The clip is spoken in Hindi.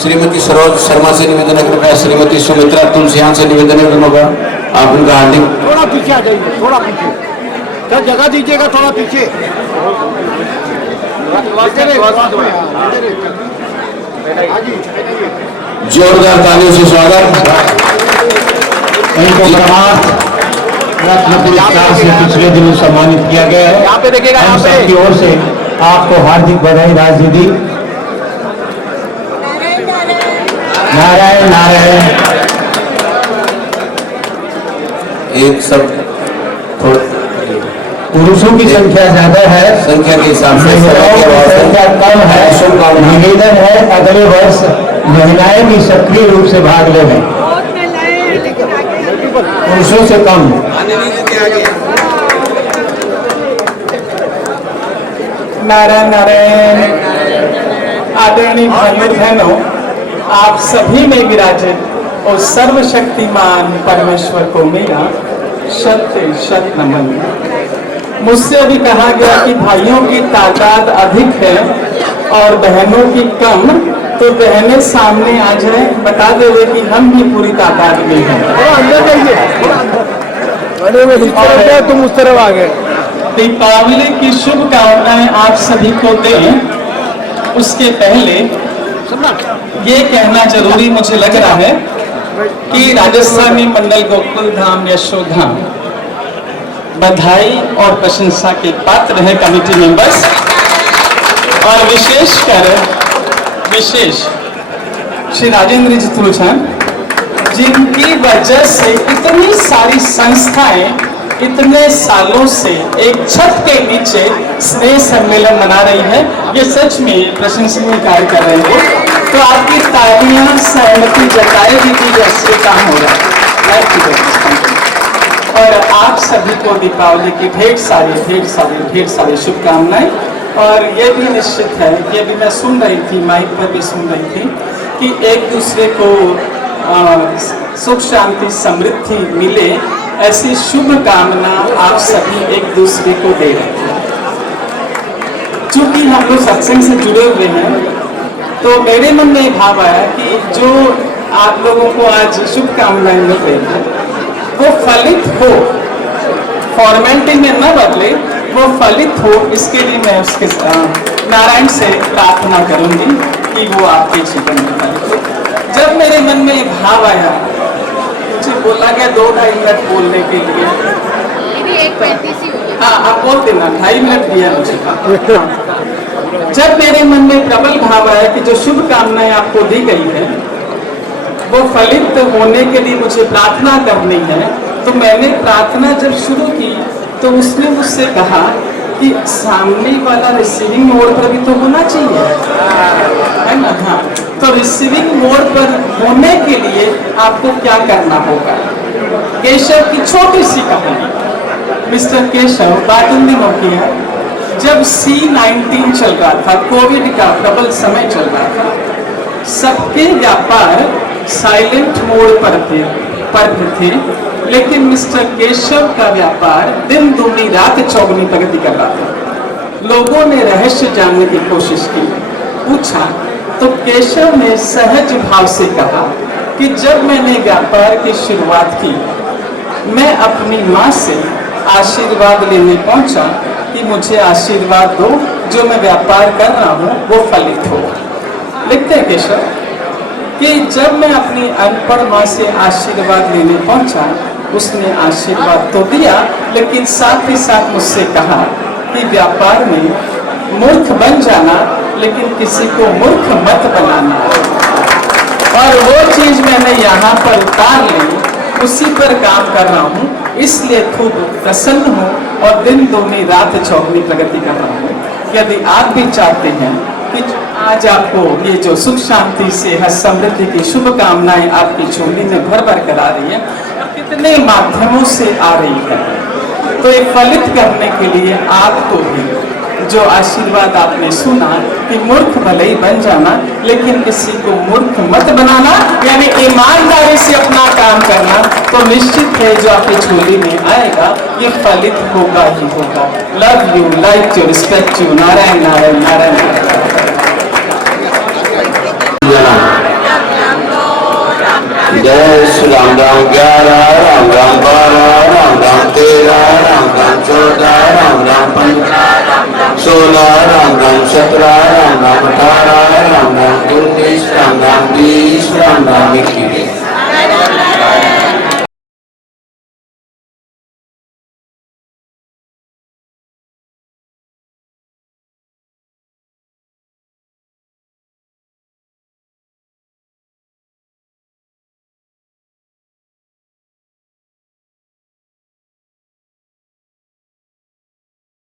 श्रीमती सरोज शर्मा से निवेदन है कृपया श्रीमती सुमित्रा तुलसियान से निवेदन है होगा आप उनका हार्दिक। थोड़ा पीछे आ जाइए, थोड़ा पीछे सर, जगह दीजिएगा थोड़ा पीछे। जोरदार तालियों से स्वागत। इनको रत्न पुरस्कार से पिछले दिनों सम्मानित किया गया है। यहाँ पे देखिएगा, हम सबकी ओर से आपको हार्दिक बधाई राज दीदी। नारायण नारायण। एक सब पुरुषों की संख्या ज्यादा है, संख्या के हिसाब से संख्या कम है। निवेदन है अगले वर्ष महिलाएं भी सक्रिय रूप से भाग लें, पुरुषों से कम। नारायण नारायण। आदरणीय भाइयों बहनों, आप सभी में विराजित और सर्वशक्तिमान परमेश्वर को मेरा शत शत नमन। मुझसे अभी कहा गया कि भाइयों की तादाद अधिक है और बहनों की कम, तो बहनें सामने आ जाए, बता देवे कि हम भी पूरी तादाद में हैं। तुम उस तरफ आ गए। दीपावली की शुभकामनाएं आप सभी को दें, उसके पहले ये कहना जरूरी मुझे लग रहा है कि राजस्थानी मंडल गोकुल धाम यशोधाम बधाई और प्रशंसा के पात्र हैं कमेटी मेंबर्स, और विशेष श्री राजेंद्र जी तुलछान, जिनकी वजह से इतनी सारी संस्थाएं इतने सालों से एक छत के नीचे स्नेह सम्मेलन मना रही है। ये सच में प्रशंसनीय कार्य कर रहे हैं, तो आपकी तालियां सहमति जताएगी कि जैसे काम हो रहा है। और आप सभी को दीपावली की ढेर सारी शुभकामनाएं। और ये भी निश्चित है कि अभी मैं सुन रही थी, माइक पर भी सुन रही थी कि एक दूसरे को सुख शांति समृद्धि मिले, ऐसी शुभकामना आप सभी एक दूसरे को दे रहे हैं। चूंकि हम लोग सत्संग से जुड़े हुए हैं, तो मेरे मन में भाव आया कि जो आप लोगों को आज शुभकामनाएं मिल रही है वो फलित हो, फॉर्मेलिटी में न बदले, वो फलित हो। इसके लिए मैं उसके नारायण से प्रार्थना करूंगी कि वो आपके जीवन में फलित हो। जब मेरे मन में भाव आया, मुझे बोला गया 2-2.5 मिनट बोलने के लिए। हाँ, आप बोल देना, 2.5 मिनट दिया मुझे। जब मेरे मन में प्रबल भाव आया कि जो शुभकामनाएं आपको दी गई है वो फलित होने के लिए मुझे प्रार्थना करनी है, तो मैंने प्रार्थना जब शुरू की तो उसने मुझसे कहा कि सामने वाला रिसीविंग मोड पर भी तो होना चाहिए, है ना। हाँ, तो रिसीविंग मोड पर होने के लिए आपको क्या करना होगा। केशव की छोटी सी कहानी। मिस्टर केशव बाटुंदी नोकिया, जब C-19 चल रहा था, कोविड का प्रबल समय चल रहा था, सबके व्यापार साइलेंट मोड पर थे, लेकिन मिस्टर केशव का व्यापार दिन दूनी रात चौगुनी प्रगति कर रहा था। लोगों ने रहस्य जानने की कोशिश की, पूछा, तो केशव ने सहज भाव से कहा कि जब मैंने व्यापार की शुरुआत की, मैं अपनी माँ से आशीर्वाद लेने पहुंचा कि मुझे आशीर्वाद दो, जो मैं व्यापार कर रहा हूँ वो फलित हो। लिखते हैं केशव कि जब मैं अपनी अनपढ़ माँ से आशीर्वाद लेने पहुंचा, उसने आशीर्वाद तो दिया, लेकिन साथ ही साथ मुझसे कहा कि व्यापार में मूर्ख बन जाना, लेकिन किसी को मूर्ख मत बनाना। और वो चीज मैंने यहाँ पर उतार ली, उसी पर काम कर रहा हूँ, इसलिए खूब प्रसन्न हूँ और दिन दूनी रात चौगुनी प्रगति कर रहा हूँ। यदि आप भी चाहते हैं कि आज आपको ये जो सुख शांति से समृद्धि की शुभकामनाएं आपकी झोली में भर भर कर आ रही है, कितने माध्यमों से आ रही है, तो ये फलित करने के लिए आपको भी जो आशीर्वाद आपने सुना कि मूर्ख भले ही बन जाना, लेकिन किसी को मूर्ख मत बनाना, यानी ईमानदारी से अपना काम करना, तो निश्चित है जो आपकी झोली में आएगा ये फलित होगा ही होगा। Love you, like you, respect you. Narayan Narayan Narayan. जय श्री राम राम 11 राम राम 12 राम राम 13 राम राम 14 राम राम 15 16 राम राम 17 राम राम 18 राम राम 19 राम राम 20 राम राम 21